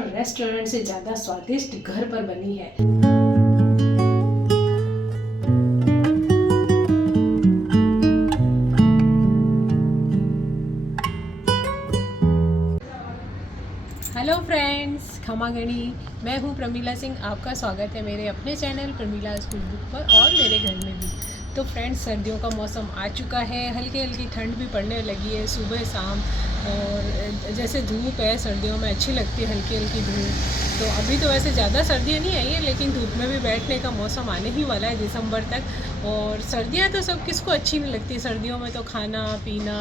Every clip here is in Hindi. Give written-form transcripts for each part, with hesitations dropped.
और रेस्टोरेंट से ज़्यादा स्वादिष्ट घर पर बनी है। हेलो फ्रेंड्स, खमागणी। मैं हूँ प्रमीला सिंह। आपका स्वागत है मेरे अपने चैनल प्रमीला स्कूल बुक पर और मेरे घर में भी। तो फ्रेंड्स, सर्दियों का मौसम आ चुका है, हल्की हल्की ठंड भी पड़ने लगी है सुबह शाम। और जैसे धूप है सर्दियों में अच्छी लगती है, हल्की हल्की धूप। तो अभी तो वैसे ज़्यादा सर्दियाँ नहीं आई है, लेकिन धूप में भी बैठने का मौसम आने ही वाला है दिसंबर तक। और सर्दियाँ तो सब किसको अच्छी नहीं लगती। सर्दियों में तो खाना पीना,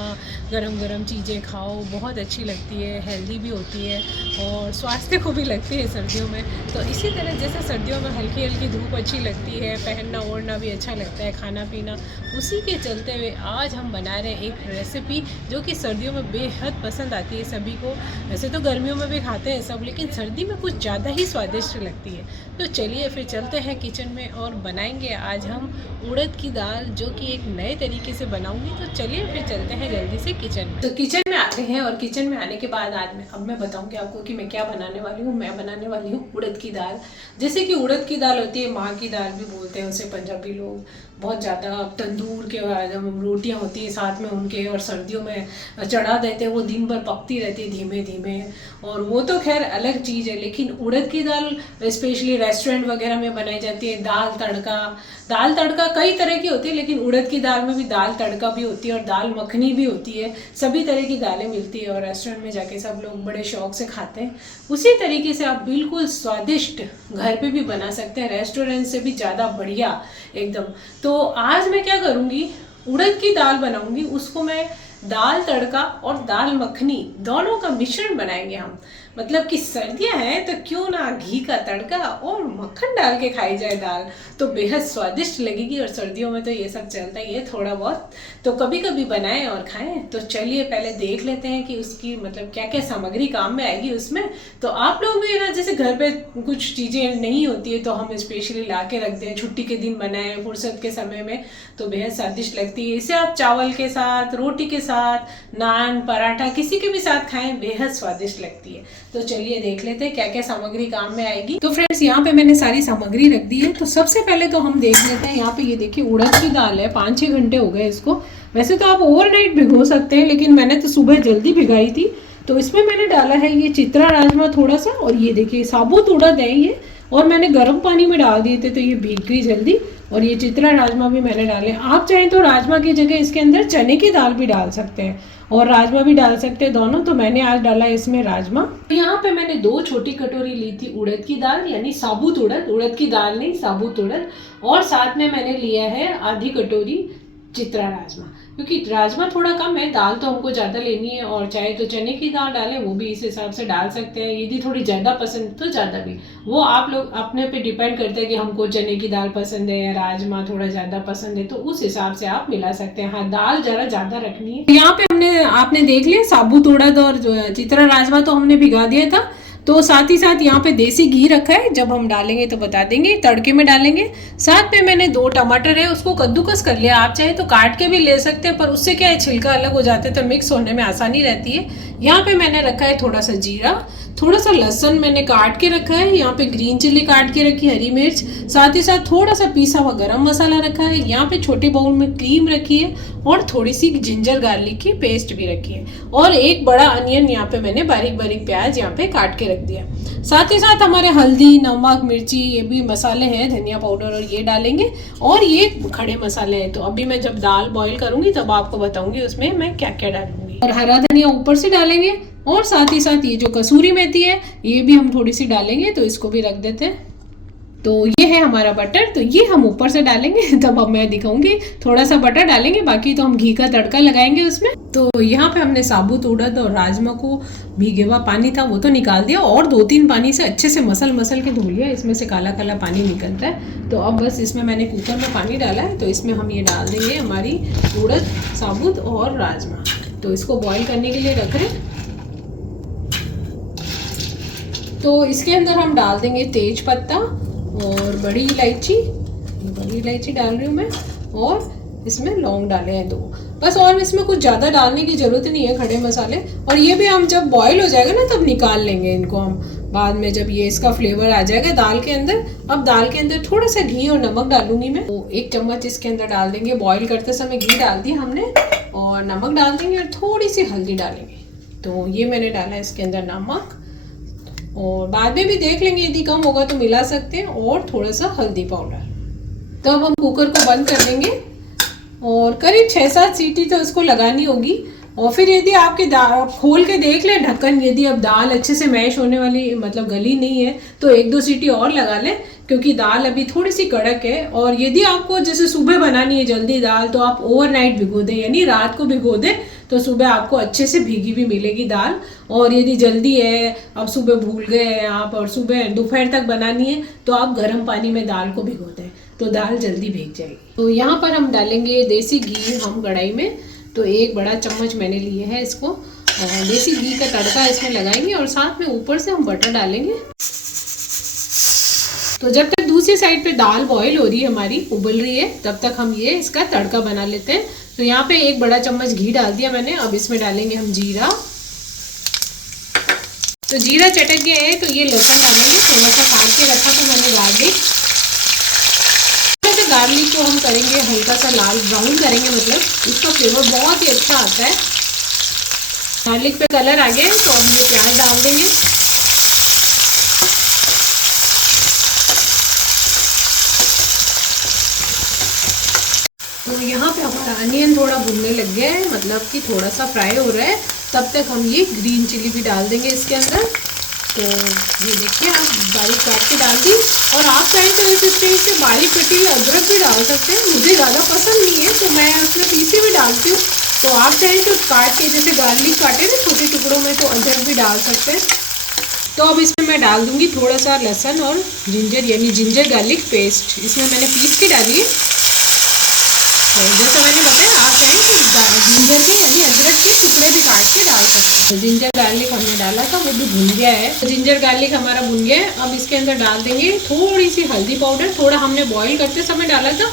गरम गरम चीज़ें खाओ, बहुत अच्छी लगती है, हेल्दी भी होती है और स्वास्थ्य को भी लगती है सर्दियों में। तो इसी तरह जैसे सर्दियों में हल्की हल्की धूप अच्छी लगती है, पहनना ओढ़ना भी अच्छा लगता है, खाना पीना, उसी के चलते हुए आज हम बना रहे हैं एक रेसिपी जो कि सर्दियों में बेहद पसंद आती है सभी को। वैसे तो गर्मियों में भी खाते हैं सब, लेकिन सर्दी में कुछ ज़्यादा ही स्वादिष्ट लगती है। तो चलिए फिर चलते हैं किचन में और बनाएंगे आज हम उड़द की दाल, जो कि एक नए तरीके से बनाऊंगी। तो चलिए फिर चलते हैं जल्दी से किचन में। तो किचन में आते हैं और किचन में आने के बाद अब मैं बताऊंगी आपको कि मैं क्या बनाने वाली हूँ। मैं बनाने वाली हूँ उड़द की दाल। जैसे कि उड़द की दाल होती है, माँ की दाल भी बोलते हैं उसे पंजाबी लोग। बहुत ज़्यादा तंदूर के रोटियाँ होती है साथ में उनके, और सर्दियों में चढ़ा देते हैं, वो दिन भर पकती रहती है धीमे धीमे। और वो तो खैर अलग चीज़ है, लेकिन उड़द की दाल स्पेशली रेस्टोरेंट वगैरह में बनाई जाती है। दाल तड़का कई तरह की होती है, लेकिन उड़द की दाल में भी दाल तड़का भी होती है और दाल मखनी भी होती है। सभी तरह की दालें मिलती है और रेस्टोरेंट में जाके सब लोग बड़े शौक से खाते हैं। उसी तरीके से आप बिल्कुल स्वादिष्ट घर पे भी बना सकते हैं, रेस्टोरेंट से भी ज़्यादा बढ़िया एकदम। तो आज मैं क्या करूँगी, उड़द की दाल बनाऊंगी। उसको मैं दाल तड़का और दाल मखनी दोनों का मिश्रण बनाएंगे हम। मतलब कि सर्दियां हैं तो क्यों ना घी का तड़का और मक्खन डाल के खाई जाए दाल, तो बेहद स्वादिष्ट लगेगी। और सर्दियों में तो ये सब चलता ही है थोड़ा बहुत, तो कभी कभी बनाएं और खाएं। तो चलिए पहले देख लेते हैं कि उसकी मतलब क्या क्या सामग्री काम में आएगी उसमें। तो आप लोग भी ना, जैसे घर पे कुछ चीज़ें नहीं होती है तो हम स्पेशली ला के रखते हैं, छुट्टी के दिन बनाएं फुर्सत के समय में, तो बेहद स्वादिष्ट लगती है। इसे आप चावल के साथ, रोटी के साथ, नान, पराठा किसी के भी साथ खाएं, बेहद स्वादिष्ट लगती है। तो चलिए देख लेते हैं क्या क्या सामग्री काम में आएगी। तो फ्रेंड्स, यहाँ पे मैंने सारी सामग्री रख दी है। तो सबसे पहले तो हम देख लेते हैं, यहाँ पे ये देखिए उड़द की दाल है, 5-6 घंटे हो गए इसको। वैसे तो आप ओवरनाइट भिगो सकते हैं, लेकिन मैंने तो सुबह जल्दी भिगाई थी। तो इसमें मैंने डाला है ये चित्रा राजमा थोड़ा सा, और ये देखिए साबुत उड़द है ये, और मैंने गर्म पानी में डाल दिए थे तो ये भीग गई जल्दी। और ये चित्रा राजमा भी मैंने डाले। आप चाहें तो राजमा की जगह इसके अंदर चने की दाल भी डाल सकते हैं और राजमा भी डाल सकते हैं, दोनों। तो मैंने आज डाला इसमें राजमा। यहाँ पे मैंने 2 छोटी कटोरी ली थी उड़द की दाल, यानी साबुत उड़द की दाल नहीं, साबुत उड़द। और साथ में मैंने लिया है आधी कटोरी चित्रा राजमा, क्योंकि राजमा थोड़ा कम है, दाल तो हमको ज़्यादा लेनी है। और चाहे तो चने की दाल डालें, वो भी इस हिसाब से डाल सकते हैं। यदि थोड़ी ज़्यादा पसंद तो ज़्यादा भी, वो आप लोग अपने पे डिपेंड करता है कि हमको चने की दाल पसंद है या राजमा थोड़ा ज़्यादा पसंद है, तो उस हिसाब से आप मिला सकते हैं। हाँ, दाल ज़रा ज़्यादा रखनी है। यहाँ पे आपने देख लिया साबुत उड़द और चित्रा राजमा तो हमने भिगा दिया था। तो साथ ही साथ यहाँ पे देसी घी रखा है, जब हम डालेंगे तो बता देंगे, तड़के में डालेंगे। साथ में मैंने 2 टमाटर है, उसको कद्दूकस कर लिया। आप चाहे तो काट के भी ले सकते हैं, पर उससे क्या है, छिलका अलग हो जाता है तो मिक्स होने में आसानी रहती है। यहाँ पे मैंने रखा है थोड़ा सा जीरा, थोड़ा सा लहसुन मैंने काट के रखा है, यहाँ पे ग्रीन चिल्ली काट के रखी, हरी मिर्च, साथ ही साथ थोड़ा सा पिसा हुआ गरम मसाला रखा है। यहाँ पे छोटे बाउल में क्रीम रखी है और थोड़ी सी जिंजर गार्लिक की पेस्ट भी रखी है। और एक बड़ा अनियन यहाँ पे मैंने बारीक बारीक प्याज यहाँ पे काट के रख दिया। साथ ही साथ हमारे हल्दी, नमक, मिर्ची, ये भी मसाले हैं, धनिया पाउडर, और ये डालेंगे। और ये खड़े मसाले हैं। तो अभी मैं जब दाल बॉईल करूंगी तब आपको बताऊंगी उसमें मैं क्या क्या डालूंगी। और हरा धनिया ऊपर से डालेंगे। और साथ ही साथ ये जो कसूरी मेथी है, ये भी हम थोड़ी सी डालेंगे, तो इसको भी रख देते हैं। तो ये है हमारा बटर, तो ये हम ऊपर से डालेंगे, तब अब मैं दिखाऊंगी। थोड़ा सा बटर डालेंगे, बाकी तो हम घी का तड़का लगाएंगे उसमें। तो यहाँ पे हमने साबुत उड़द और राजमा को भीगे हुआ पानी था वो तो निकाल दिया, और 2-3 पानी से अच्छे से मसल के धो लिया। इसमें से काला काला पानी निकलता है। तो अब बस इसमें मैंने कुकर में पानी डाला है, तो इसमें हम ये डाल देंगे हमारी उड़द, साबुत और राजमा। तो इसको बॉईल करने के लिए रख रहे हैं। तो इसके अंदर हम डाल देंगे तेज पत्ता और बड़ी इलायची डाल रही हूँ मैं, और इसमें लौंग डाले हैं 2 बस। और इसमें कुछ ज़्यादा डालने की ज़रूरत नहीं है, खड़े मसाले। और ये भी हम जब बॉईल हो जाएगा ना तब निकाल लेंगे इनको हम। बाद में जब ये इसका फ्लेवर आ जाएगा दाल के अंदर। अब दाल के अंदर थोड़ा सा घी और नमक डालूंगी मैं। तो 1 चम्मच इसके अंदर डाल देंगे। बॉईल करते समय घी डाल दिया हमने और नमक डाल देंगे और थोड़ी सी हल्दी डालेंगे। तो ये मैंने डाला है इसके अंदर नमक, और बाद में भी देख लेंगे यदि कम होगा तो मिला सकते हैं, और थोड़ा सा हल्दी पाउडर। तो अब हम कुकर को बंद कर देंगे और करीब 6-7 सीटी तो इसको लगानी होगी। और फिर यदि आपके दाल खोल के देख ले ढक्कन, यदि अब दाल अच्छे से मैश होने वाली मतलब गली नहीं है तो 1-2 सीटी और लगा ले, क्योंकि दाल अभी थोड़ी सी कड़क है। और यदि आपको जैसे सुबह बनानी है जल्दी दाल, तो आप ओवरनाइट भिगो दें, यानी रात को भिगो दें, तो सुबह आपको अच्छे से भीगी भी मिलेगी दाल। और यदि जल्दी है, अब सुबह भूल गए हैं आप और सुबह दोपहर तक बनानी है, तो आप गर्म पानी में दाल को भिगो दें, तो दाल जल्दी भीग जाएगी। तो यहाँ पर हम डालेंगे देसी घी हम कढ़ाई में। तो 1 बड़ा चम्मच मैंने लिए है इसको, और देसी घी का तड़का इसमें लगाएंगे और साथ में ऊपर से हम बटर डालेंगे। तो जब तक दूसरी साइड पे दाल बॉईल हो रही है हमारी, उबल रही है, तब तक हम ये इसका तड़का बना लेते हैं। तो यहाँ पे 1 बड़ा चम्मच घी डाल दिया मैंने। अब इसमें डालेंगे हम जीरा। तो जीरा चटक गया है तो ये लहसुन डालेंगे, थोड़ा सा काट के रखा था मैंने गार्लिक। गार्लिक को हम करेंगे हल्का सा लाल ब्राउन करेंगे, मतलब इसका फ्लेवर बहुत ही अच्छा आता है। गार्लिक पे कलर आ गया है तो अब ये प्याज डाल देंगे। तो यहाँ पे हमारा अनियन थोड़ा भुनने लग गया है, मतलब कि थोड़ा सा फ्राई हो रहा है। तब तक हम ये ग्रीन चिली भी डाल देंगे इसके अंदर। तो ये देखिए आप बारीक काट के डाल दी, और आप चाहें तो इस स्टेज पे बारीक कटी हुई अदरक भी डाल सकते हैं। मुझे ज़्यादा पसंद नहीं है तो मैं उसमें पीसी भी डालती हूँ। तो आप चाहें तो काट के, जैसे गार्लिक काटे ना छोटे टुकड़ों में, तो अदरक भी डाल सकते हैं। तो अब इसमें मैं डाल दूँगी थोड़ा सा लहसुन और जिंजर, यानी जिंजर गार्लिक पेस्ट इसमें मैंने पीस के डाली है। तो जैसे मैंने बताया आप चाहें तो जिंजर के यानी अदरक के टुकड़े भी काट के डाल सकते हैं। तो जिंजर गार्लिक हमने डाला था, वो भी भुन गया है। तो जिंजर गार्लिक हमारा भुन गया है। अब इसके अंदर डाल देंगे थोड़ी सी हल्दी पाउडर, थोड़ा हमने बॉईल करते समय डाला था,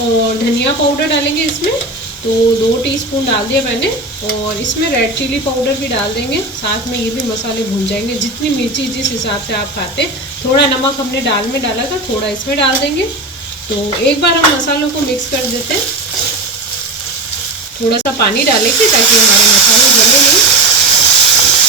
और धनिया पाउडर डालेंगे इसमें। तो 2 टीस्पून डाल दिया मैंने, और इसमें रेड चिली पाउडर भी डाल देंगे। साथ में ये भी मसाले भुन जाएंगे, जितनी मिर्ची जिस हिसाब से आप खाते हैं। थोड़ा नमक हमने दाल में डाला था, थोड़ा इसमें डाल देंगे। तो एक बार हम मसालों को मिक्स कर देते हैं। थोड़ा सा पानी डालेंगे ताकि हमारे मसाले गले नहीं।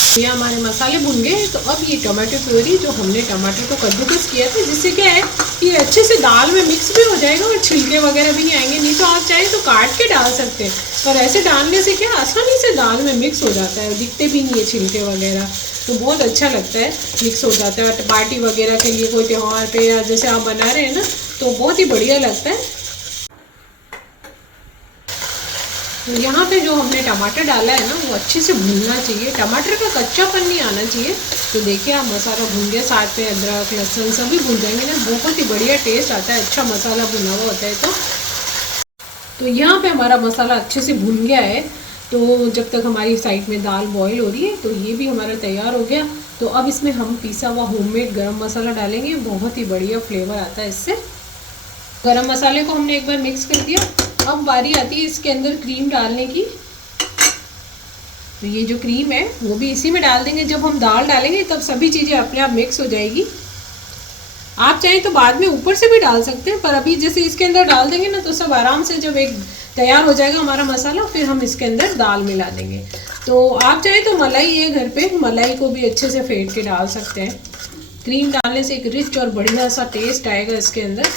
तो ये हमारे मसाले भुन गए। तो अब ये टमाटो प्यूरी, जो हमने टमाटर को कद्दूकस किया था, जिससे क्या है कि अच्छे से दाल में मिक्स भी हो जाएगा और छिलके वगैरह भी नहीं आएंगे। नहीं तो आप चाहें तो काट के डाल सकते हैं, पर ऐसे डालने से क्या आसानी से दाल में मिक्स हो जाता है, दिखते भी नहीं है छिलके वगैरह। तो बहुत अच्छा लगता है, मिक्स हो जाता है। पार्टी वगैरह के लिए, कोई त्यौहार पे या जैसे आप बना रहे हैं ना, तो बहुत ही बढ़िया लगता है। तो यहाँ पे जो हमने टमाटर डाला है ना, वो अच्छे से भूनना चाहिए, टमाटर का कच्चापन नहीं आना चाहिए। तो देखिए आप मसाला भून गया, साथ में अदरक लहसुन सभी भून जाएंगे ना, बहुत ही बढ़िया टेस्ट आता है, अच्छा मसाला भुना हुआ होता है। तो यहाँ पे हमारा मसाला अच्छे से भून गया है। तो जब तक हमारी साइड में दाल बॉईल हो रही है, तो ये भी हमारा तैयार हो गया। तो अब इसमें हम पिसा हुआ होममेड गरम मसाला डालेंगे, बहुत ही बढ़िया फ्लेवर आता है इससे। गरम मसाले को हमने एक बार मिक्स कर दिया। अब बारी आती है इसके अंदर क्रीम डालने की। तो ये जो क्रीम है वो भी इसी में डाल देंगे। जब हम दाल डालेंगे तब सभी चीज़ें अपने आप मिक्स हो जाएगी। आप चाहें तो बाद में ऊपर से भी डाल सकते हैं, पर अभी जैसे इसके अंदर डाल देंगे ना, तो सब आराम से जब एक तैयार हो जाएगा हमारा मसाला, फिर हम इसके अंदर दाल मिला देंगे। तो आप चाहें तो मलाई है घर पे, मलाई को भी अच्छे से फेंट के डाल सकते हैं। क्रीम डालने से एक रिच और बढ़िया सा टेस्ट आएगा इसके अंदर।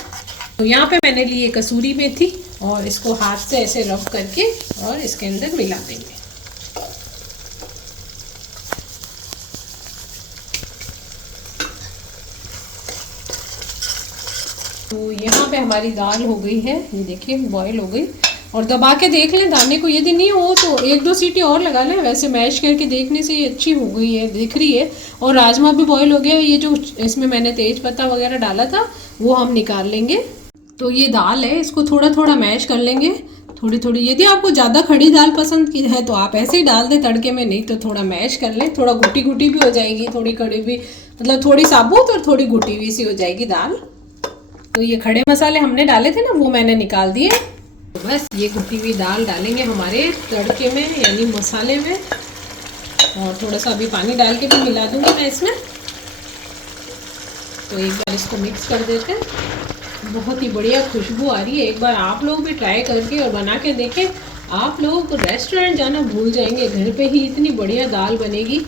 तो यहाँ पे मैंने ली कसूरी मेथी, और इसको हाथ से ऐसे रब करके और इसके अंदर मिला देंगे। तो यहाँ पे हमारी दाल हो गई है, ये देखिए बॉईल हो गई। और दबा के देख लें दाने को, यदि नहीं हो तो 1-2 सीटी और लगा लें। वैसे मैश करके देखने से ये अच्छी हो गई है, दिख रही है। और राजमा भी बॉईल हो गया। ये जो इसमें मैंने तेज पत्ता वगैरह डाला था वो हम निकाल लेंगे। तो ये दाल है, इसको थोड़ा थोड़ा मैश कर लेंगे, थोड़ी थोड़ी। यदि आपको ज़्यादा खड़ी दाल पसंद की है तो आप ऐसे ही डाल दें तड़के में, नहीं तो थोड़ा मैश कर लें। थोड़ा घुटी घुटी भी हो जाएगी, थोड़ी खड़ी भी, मतलब थोड़ी साबुत और थोड़ी घुटी हुई सी हो जाएगी दाल। तो ये खड़े मसाले हमने डाले थे ना, वो मैंने निकाल दिए। तो बस ये घुटी हुई दाल डालेंगे हमारे तड़के में, यानी मसाले में। और थोड़ा सा अभी पानी डाल के भी मिला दूंगी मैं इसमें। तो एक बार इसको मिक्स कर देते हैं। बहुत ही बढ़िया खुशबू आ रही है। एक बार आप लोग भी ट्राई करके और बना के देखें। आप लोग रेस्टोरेंट जाना भूल जाएंगे, घर पे ही इतनी बढ़िया दाल बनेगी।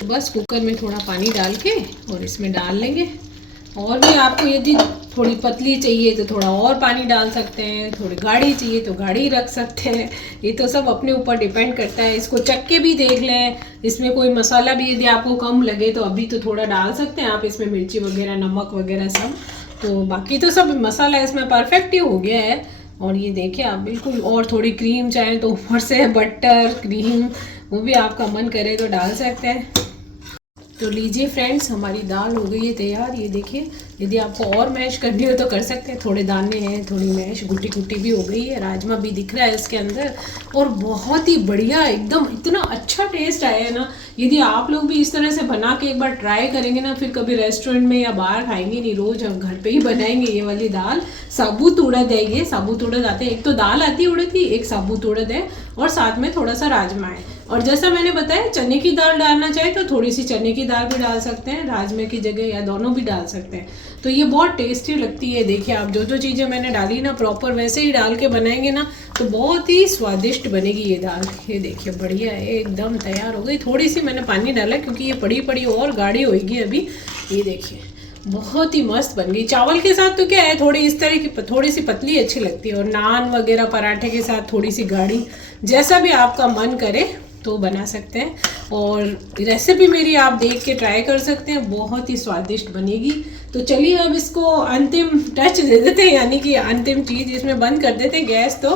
तो बस कुकर में थोड़ा पानी डाल के और इसमें डाल लेंगे। और भी आपको यदि थोड़ी पतली चाहिए तो थोड़ा और पानी डाल सकते हैं, थोड़ी गाढ़ी चाहिए तो गाढ़ी रख सकते हैं। ये तो सब अपने ऊपर डिपेंड करता है। इसको चख के भी देख लें, इसमें कोई मसाला भी यदि आपको कम लगे तो अभी तो थोड़ा डाल सकते हैं आप इसमें, मिर्ची वगैरह नमक वगैरह सब। तो बाकी तो सब मसाला इसमें परफेक्ट ही हो गया है। और ये देखिए आप बिल्कुल, और थोड़ी क्रीम चाहे तो ऊपर से बटर क्रीम वो भी आपका मन करे तो डाल सकते हैं। तो लीजिए फ्रेंड्स, हमारी दाल हो गई है तैयार। ये देखिए, यदि आपको और मैश करनी हो तो कर सकते हैं। थोड़े दाने हैं, थोड़ी मैश गुटी गुटी भी हो गई है, राजमा भी दिख रहा है इसके अंदर। और बहुत ही बढ़िया, एकदम इतना अच्छा टेस्ट आया है ना। यदि आप लोग भी इस तरह से बना के एक बार ट्राई करेंगे ना, फिर कभी रेस्टोरेंट में या बाहर खाएंगे नहीं, रोज़ हम घर पे ही बनाएंगे ये वाली दाल। साबुत उड़द है ये, साबुत उड़द आते हैं। एक तो दाल आती है उड़द की, एक साबुत उड़द है और साथ में थोड़ा सा राजमा है। और जैसा मैंने बताया, चने की दाल डालना चाहे तो थोड़ी सी चने की दाल भी डाल सकते हैं राजमे की जगह, या दोनों भी डाल सकते हैं। तो ये बहुत टेस्टी लगती है। देखिए आप जो जो चीज़ें मैंने डाली ना प्रॉपर वैसे ही डाल के बनाएंगे ना तो बहुत ही स्वादिष्ट बनेगी ये दाल। ये देखिए बढ़िया है, एकदम तैयार हो गई। थोड़ी सी मैंने पानी डाला क्योंकि ये पड़ी पड़ी और गाढ़ी होगी अभी। ये देखिए बहुत ही मस्त बन गई। चावल के साथ तो क्या है, थोड़ी इस तरह की थोड़ी सी पतली अच्छी लगती है, और नान वगैरह पराठे के साथ थोड़ी सी गाढ़ी, जैसा भी आपका मन करे तो बना सकते हैं। और रेसिपी मेरी आप देख के ट्राई कर सकते हैं, बहुत ही स्वादिष्ट बनेगी। तो चलिए अब इसको अंतिम टच दे देते हैं, यानी कि अंतिम चीज़ इसमें बंद कर देते हैं गैस। तो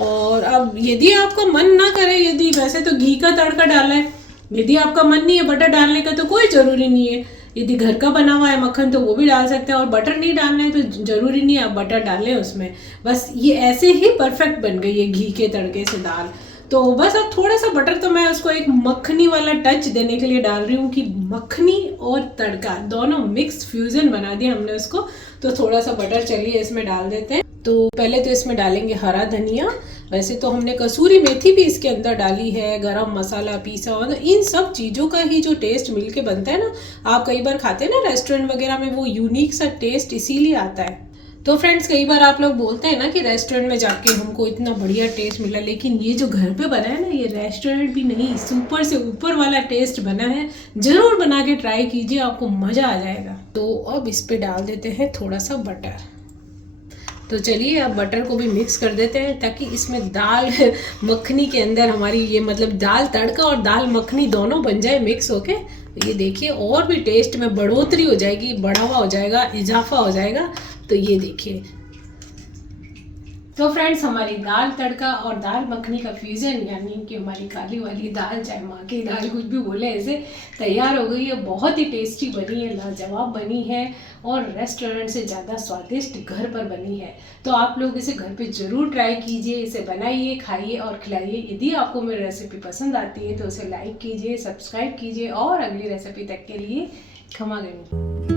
और अब यदि आपका मन ना करे, यदि वैसे तो घी का तड़का डाला है, यदि आपका मन नहीं है बटर डालने का तो कोई ज़रूरी नहीं है। यदि घर का बना हुआ है मक्खन तो वो भी डाल सकते हैं, और बटर नहीं डालना है तो ज़रूरी नहीं है आप बटर डालें उसमें। बस ये ऐसे ही परफेक्ट बन गई है घी के तड़के से दाल। तो बस अब थोड़ा सा बटर तो मैं उसको एक मक्खनी वाला टच देने के लिए डाल रही हूँ, कि मक्खनी और तड़का दोनों मिक्स फ्यूजन बना दिया हमने उसको। तो थोड़ा सा बटर चलिए इसमें डाल देते हैं। तो पहले तो इसमें डालेंगे हरा धनिया। वैसे तो हमने कसूरी मेथी भी इसके अंदर डाली है, गरम मसाला पीसा हुआ। तो इन सब चीज़ों का ही जो टेस्ट मिलके बनता है ना, आप कई बार खाते हैं ना रेस्टोरेंट वगैरह में, वो यूनिक सा टेस्ट इसीलिए आता है। तो फ्रेंड्स, कई बार आप लोग बोलते हैं ना कि रेस्टोरेंट में जाके हमको इतना बढ़िया टेस्ट मिला, लेकिन ये जो घर पे बना है ना, ये रेस्टोरेंट भी नहीं, सुपर से ऊपर वाला टेस्ट बना है। ज़रूर बना के ट्राई कीजिए, आपको मज़ा आ जाएगा। तो अब इस पे डाल देते हैं थोड़ा सा बटर। तो चलिए अब बटर को भी मिक्स कर देते हैं, ताकि इसमें दाल मखनी के अंदर हमारी ये मतलब दाल तड़का और दाल मखनी दोनों बन जाए मिक्स होके। ये देखिए और भी टेस्ट में बढ़ोतरी हो जाएगी, बढ़ावा हो जाएगा, इजाफा हो जाएगा। तो ये देखिए, तो फ्रेंड्स हमारी दाल तड़का और दाल मखनी का फ्यूजन, यानी कि हमारी काली वाली दाल, चाहे माँ की दाल कुछ भी बोले, ऐसे तैयार हो गई है। बहुत ही टेस्टी बनी है, लाजवाब बनी है, और रेस्टोरेंट से ज़्यादा स्वादिष्ट घर पर बनी है। तो आप लोग इसे घर पे ज़रूर ट्राई कीजिए, इसे बनाइए, खाइए और खिलाइए। यदि आपको मेरी रेसिपी पसंद आती है तो उसे लाइक कीजिए, सब्सक्राइब कीजिए, और अगली रेसिपी तक के लिए खमा गणी।